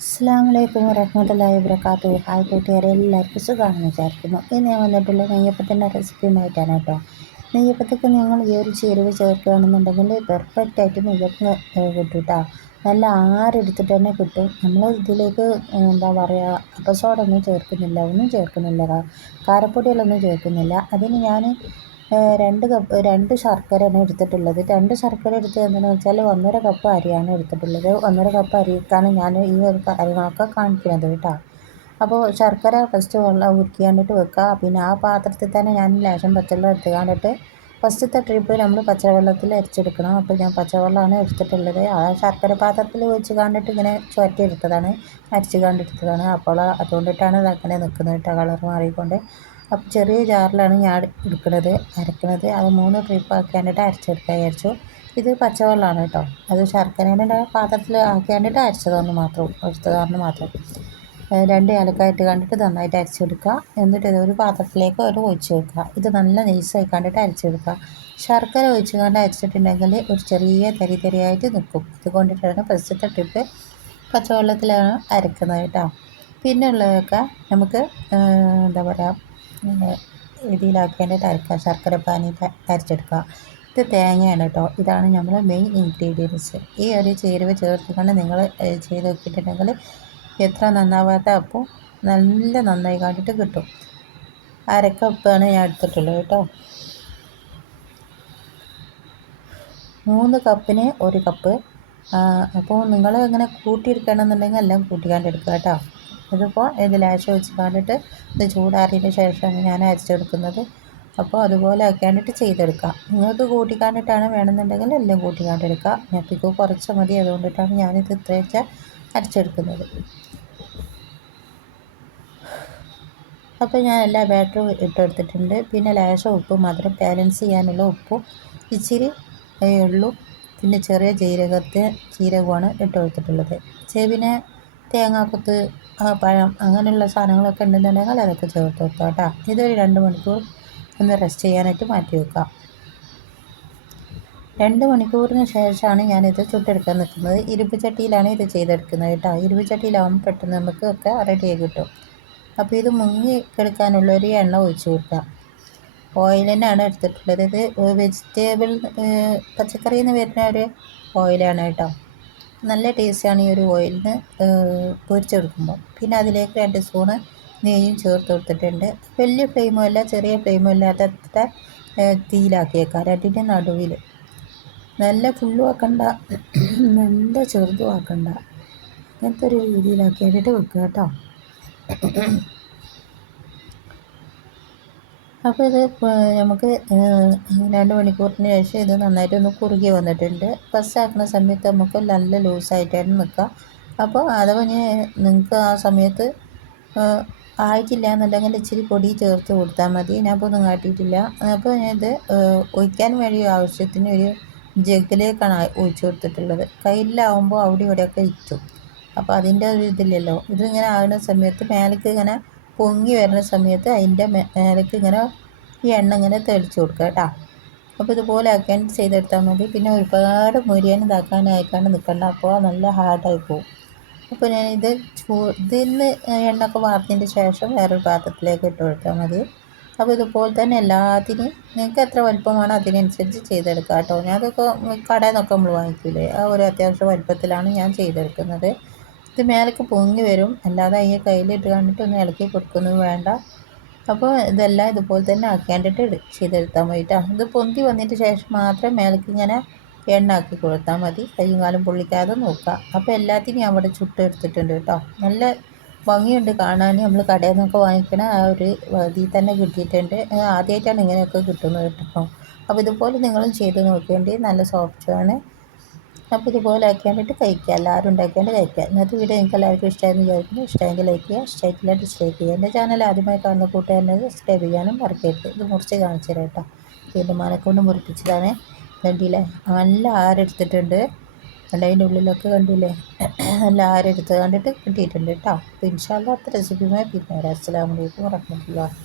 അസ്സലാമലൈക്കും വറഹ്മത്തുള്ളാഹി വബറകാതുഹു. ഹായ് കൂട്ടുകാരെ, എല്ലാവർക്കും സുഖമാണെന്ന് വിചാരിക്കുന്നു. ഇന്ന് ഞാൻ വന്നിട്ടുള്ള നെയ്യപ്പത്തിൻ്റെ റെസിപ്പിയുമായിട്ടാണ് കേട്ടോ. നെയ്യപ്പത്തേക്ക് ഞങ്ങൾ ഈ ഒരു ചേരുവ ചേർക്കുകയാണെന്നുണ്ടെങ്കിൽ പെർഫെക്റ്റായിട്ട് നെയ്യപ്പം കിട്ടും കേട്ടോ. നല്ല ആരെടുത്തിട്ട് തന്നെ കിട്ടും. നമ്മൾ ഇതിലേക്ക് എന്താ പറയുക, അപ്പസോഡ ഒന്നും ചേർക്കുന്നില്ല, ഒന്നും ചേർക്കുന്നില്ല, കാരപ്പൊടികളൊന്നും ചേർക്കുന്നില്ല. അതിന് ഞാൻ 2 ശർക്കരയാണ് എടുത്തിട്ടുള്ളത്. 2 ശർക്കര എടുത്തത് എന്താണെന്ന് വെച്ചാൽ 1.5 കപ്പ് അരിയാണ് എടുത്തിട്ടുള്ളത്. 1.5 കപ്പ് അരിക്കാണ് ഞാൻ ഈ ഒരു കാര്യങ്ങളൊക്കെ കാണിക്കുന്നത് കേട്ടോ. അപ്പോൾ ശർക്കര ഫസ്റ്റ് വെള്ളം ഉരുക്കിയാണ്ടിട്ട് വെക്കുക. പിന്നെ ആ പാത്രത്തിൽ തന്നെ ഞാൻ ലേശം പച്ചവെള്ളം എടുത്ത് കണ്ടിട്ട് ഫസ്റ്റത്തെ ട്രിപ്പ് നമ്മൾ പച്ചവെള്ളത്തിൽ അരിച്ചെടുക്കണം. അപ്പോൾ ഞാൻ പച്ചവെള്ളമാണ് എടുത്തിട്ടുള്ളത്. ആ ശർക്കര പാത്രത്തിൽ വെച്ച് കണ്ടിട്ട് ഇങ്ങനെ ചുരറ്റി എടുത്തതാണ്, അരിച്ച് കണ്ടെടുത്തതാണ്. അപ്പോൾ അതുകൊണ്ടിട്ടാണ് ഇതങ്ങനെ നിൽക്കുന്നത് കേട്ടോ, കളർ മാറിക്കൊണ്ട്. അപ്പോൾ ചെറിയ ജാറിലാണ് ഞാൻ അരക്കുന്നത്. അത് 3 ട്രിപ്പ് ആക്കിയാണ്ടിട്ട് അരച്ചെടുക്കാൻ വിചാരിച്ചു. ഇത് പച്ചവെള്ളമാണ് കേട്ടോ. അത് ശർക്കരേൻ്റെ പാത്രത്തിൽ ആക്കിയാണ്ടിട്ട് എടുത്തതാണ് മാത്രം. 2 ഏലക്കായിട്ട് കണ്ടിട്ട് നന്നായിട്ട് അരച്ചെടുക്കുക. എന്നിട്ട് ഒരു പാത്രത്തിലേക്ക് ഒഴിച്ച് വെക്കുക. ഇത് നല്ല നൈസായി കണ്ടിട്ട് അരച്ചെടുക്കുക. ശർക്കര ഒഴിച്ച് കണ്ട് അരച്ചിട്ടുണ്ടെങ്കിൽ ഒരു ചെറിയ തരിയായിട്ട് നിൽക്കും. അതുകൊണ്ടിട്ടാണ് ഫസ്റ്റത്തെ ട്രിപ്പ് പച്ചവെള്ളത്തിലാണ് അരക്കുന്നത് കേട്ടോ. പിന്നെ ഉള്ളതൊക്കെ നമുക്ക് എന്താ പറയുക, ഇതിലാക്കിയാണ്ടിട്ട് അരക്കുക. ശർക്കര പാനിയിട്ട് അരച്ചെടുക്കുക. ഇത് തേങ്ങയാണ് കേട്ടോ. ഇതാണ് നമ്മൾ മെയിൻ ഇൻഗ്രീഡിയൻസ്. ഈ ഒരു ചേരുവ ചേർത്തുകൊണ്ട് നിങ്ങൾ ചെയ്ത് നോക്കിയിട്ടുണ്ടെങ്കിൽ എത്ര നന്നാവാത്ത അപ്പോൾ നല്ല നന്നായി കണ്ടിട്ട് കിട്ടും. 1/2 കപ്പാണ് ഞാൻ എടുത്തിട്ടുള്ളത് കേട്ടോ. 3 കപ്പിന് 1 കപ്പ്. അപ്പോൾ നിങ്ങൾ ഇങ്ങനെ കൂട്ടിയെടുക്കണമെന്നുണ്ടെങ്കിൽ എല്ലാം കൂട്ടിക്കാണ്ടെടുക്കുക കേട്ടോ. ഇതിപ്പോൾ ഇത് ലേശം വെച്ച് കണ്ടിട്ട് ഇത് ചൂടാറിയതിന് ശേഷമാണ് ഞാൻ അരച്ചെടുക്കുന്നത്. അപ്പോൾ അതുപോലെ ആക്കിയാണ്ടിട്ട് ചെയ്തെടുക്കാം. നിങ്ങൾക്ക് കൂട്ടിക്കാണ്ടിട്ടാണ് വേണമെന്നുണ്ടെങ്കിൽ എല്ലാം കൂട്ടിക്കാണ്ടെടുക്കുക. ഞങ്ങൾക്ക് കുറച്ച് മതി, അതുകൊണ്ടിട്ടാണ് ഞാനിത് ഇത്രയൊച്ച അരച്ചെടുക്കുന്നത്. അപ്പോൾ ഞാൻ എല്ലാ ബാറ്ററും ഇട്ടെടുത്തിട്ടുണ്ട്. പിന്നെ ലേശം ഉപ്പും മധുരം ബാലൻസ് ചെയ്യാനുള്ള ഉപ്പും ഇച്ചിരി ഉള്ളും പിന്നെ ചെറിയ ജീരകമാണ് ഇട്ടെടുത്തിട്ടുള്ളത്. പിന്നെ തേങ്ങാക്കൊത്ത്, പഴം അങ്ങനെയുള്ള സാധനങ്ങളൊക്കെ ഉണ്ടെന്നുണ്ടെങ്കിൽ അതൊക്കെ ചേർത്ത് വെക്കുക കേട്ടോ. ഇതൊരു 2 മണിക്കൂർ ഒന്ന് റെസ്റ്റ് ചെയ്യാനായിട്ട് മാറ്റി വെക്കാം. 2 മണിക്കൂറിന് ശേഷമാണ് ഞാനിത് ചുട്ടെടുക്കാൻ നിൽക്കുന്നത്. ഇരുമ്പ് ചട്ടിയിലാണ് ഇത് ചെയ്തെടുക്കുന്നത് കേട്ടോ. ഇരുമ്പ് ചട്ടിയിലാവുമ്പോൾ പെട്ടെന്ന് നമുക്ക് ഒക്കെ റെഡിയായി കിട്ടും. അപ്പോൾ ഇത് മുങ്ങി കിടക്കാനുള്ളൊരു എണ്ണ ഒഴിച്ച് കൊടുക്കുക. ഓയിൽ തന്നെയാണ് എടുത്തിട്ടുള്ളത്. ഇത് വെജിറ്റബിൾ പച്ചക്കറിയിൽ നിന്ന് വരുന്ന ഒരു ഓയിലാണ് കേട്ടോ. നല്ല ടേസ്റ്റാണ് ഈ ഒരു ഓയിലിന് പൊരിച്ചെടുക്കുമ്പോൾ. പിന്നെ അതിലേക്ക് 2 സ്പൂണ് നെയ്യും ചേർത്ത് കൊടുത്തിട്ടുണ്ട്. വലിയ ഫ്ലെയിമും അല്ല ചെറിയ ഫ്ലെയിമും അല്ലാത്ത തീയിലാക്കി വെക്കുക. 2ൻ്റെ നടുവിൽ. നല്ല ഫുള്ളും ആക്കണ്ട, നല്ല ചെറുതും ആക്കണ്ട, അങ്ങനത്തെ ഒരു രീതിയിലാക്കിയിട്ട് വെക്കുക കേട്ടോ. അപ്പോൾ ഇത് നമുക്ക് 2 മണിക്കൂറിന് ശേഷം ഇത് നന്നായിട്ടൊന്ന് കുറുകി വന്നിട്ടുണ്ട്. ഫസ്റ്റ് ആക്കുന്ന സമയത്ത് നമുക്ക് നല്ല ലൂസായിട്ടാണ് നിൽക്കുക. അപ്പോൾ അഥവാ നിങ്ങൾക്ക് ആ സമയത്ത് ആയിട്ടില്ല എന്നുണ്ടെങ്കിൽ ഇച്ചിരി പൊടി ചേർത്ത് കൊടുത്താൽ മതി. ഞാൻ ഇപ്പോൾ ഒന്നും കാട്ടിയിട്ടില്ല. അപ്പോൾ ഇത് ഒഴിക്കാൻ വേണ്ടി ആവശ്യത്തിന് ഒരു ജഗ്ഗിലേക്കാണ് ഒഴിച്ചു കൊടുത്തിട്ടുള്ളത്. കയ്യിലാവുമ്പോൾ അവിടെ ഇവിടെയൊക്കെ ഇറ്റും. അപ്പോൾ അതിൻ്റെ ഒരു ഇതില്ലല്ലോ. ഇതിങ്ങനെ ആകുന്ന സമയത്ത് മേലേക്ക് ഇങ്ങനെ പൊങ്ങി വരുന്ന സമയത്ത് അതിൻ്റെ മേലേക്ക് ഇങ്ങനെ ഈ എണ്ണ ഇങ്ങനെ തെളിച്ച് കൊടുക്കുക കേട്ടോ. അപ്പോൾ ഇതുപോലെ ആക്കാൻ ചെയ്തെടുത്താൽ മതി. പിന്നെ ഒരുപാട് മുരിയാൻ ഇതാക്കാനായിക്കാണ്ട് നിൽക്കണ്ട, അപ്പോൾ നല്ല ഹാർഡായി പോകും. അപ്പോൾ ഞാനിത് ഇതിന്ന് എണ്ണയൊക്കെ വാർത്തതിന് ശേഷം വേറൊരു പാത്രത്തിലേക്ക് ഇട്ട് കൊടുത്താൽ മതി. അപ്പോൾ ഇതുപോലെ തന്നെ എല്ലാത്തിനും നിങ്ങൾക്ക് എത്ര വലുപ്പമാണോ അതിനനുസരിച്ച് ചെയ്തെടുക്കുക കേട്ടോ. ഞാനതൊക്കെ കടയിൽ നിന്നൊക്കെ നമ്മൾ വാങ്ങിക്കില്ലേ, ആ ഒരു അത്യാവശ്യം വലുപ്പത്തിലാണ് ഞാൻ ചെയ്തെടുക്കുന്നത്. ഇത് മേലേക്ക് പൊങ്ങി വരും, അല്ലാതെ അതിൻ്റെ കയ്യിലിട്ട് കണ്ടിട്ട് ഒന്ന് ഇളക്കി കൊടുക്കുന്നത് വേണ്ട. അപ്പോൾ ഇതെല്ലാം ഇതുപോലെ തന്നെ ആക്കിയാണ്ടിട്ട് ചെയ്തെടുത്താൽ മതിട്ടോ. ഇത് പൊന്തി വന്നതിന് ശേഷം മാത്രം മേലേക്ക് ഇങ്ങനെ എണ്ണ ആക്കി കൊടുത്താൽ മതി. കയ്യും കാലും പൊള്ളിക്കാതെ നോക്കുക. അപ്പോൾ എല്ലാത്തിനും ഞാൻ ഇവിടെ ചുട്ടെടുത്തിട്ടുണ്ട് കേട്ടോ. നല്ല ഭംഗിയുണ്ട് കാണാൻ. നമ്മൾ കടയിൽ നിന്നൊക്കെ വാങ്ങിക്കണ ആ ഒരു ഇതിൽ തന്നെ കിട്ടിയിട്ടുണ്ട്. ആദ്യമായിട്ടാണ് ഇങ്ങനെയൊക്കെ കിട്ടുന്നത് കേട്ടോ. അപ്പോൾ ഇതുപോലെ നിങ്ങളും ചെയ്ത് നോക്കേണ്ടി, നല്ല സോഫ്റ്റാണ്. അപ്പോൾ ഇതുപോലെ ആക്കിയാണ്ടിട്ട് കഴിക്കുക. എല്ലാവരും ഉണ്ടാക്കിയാണ്ട് കഴിക്കുക. ഇന്നത്തെ വീഡിയോ നിങ്ങൾക്ക് എല്ലാവർക്കും ഇഷ്ടമായെന്ന് വിചാരിക്കുന്നു. ഇഷ്ടമെങ്കിൽ ലൈക്ക് ചെയ്യുക, ഇഷ്ടമായിട്ടില്ല ഡിസ്ലൈക്ക് ചെയ്യുക. എൻ്റെ ചാനൽ ആദ്യമായി കാണുന്ന കൂട്ടുകാരനെ സബ്സ്ക്രൈബ് ചെയ്യാനും മറക്കരുത്. ഇത് മുറിച്ച് കാണിച്ചു തരാം കേട്ടോ. ഇതിൻ്റെ മനക്കൊണ്ട് മുറിപ്പിച്ചതാണ്. കണ്ടില്ലേ, നല്ല ആരെടുത്തിട്ടുണ്ട്. അതിൻ്റെ ഉള്ളിലൊക്കെ കണ്ടില്ലേ, നല്ല ആരെടുത്ത് കണ്ടിട്ട് കിട്ടിയിട്ടുണ്ട് കേട്ടോ. അപ്പോൾ ഇൻഷാ അല്ലാഹ് അടുത്ത റെസിപ്പിയുമായി പിന്നെ വരാം. അസ്സലാമു അലൈക്കും വറഹ്മത്തുള്ളാഹി.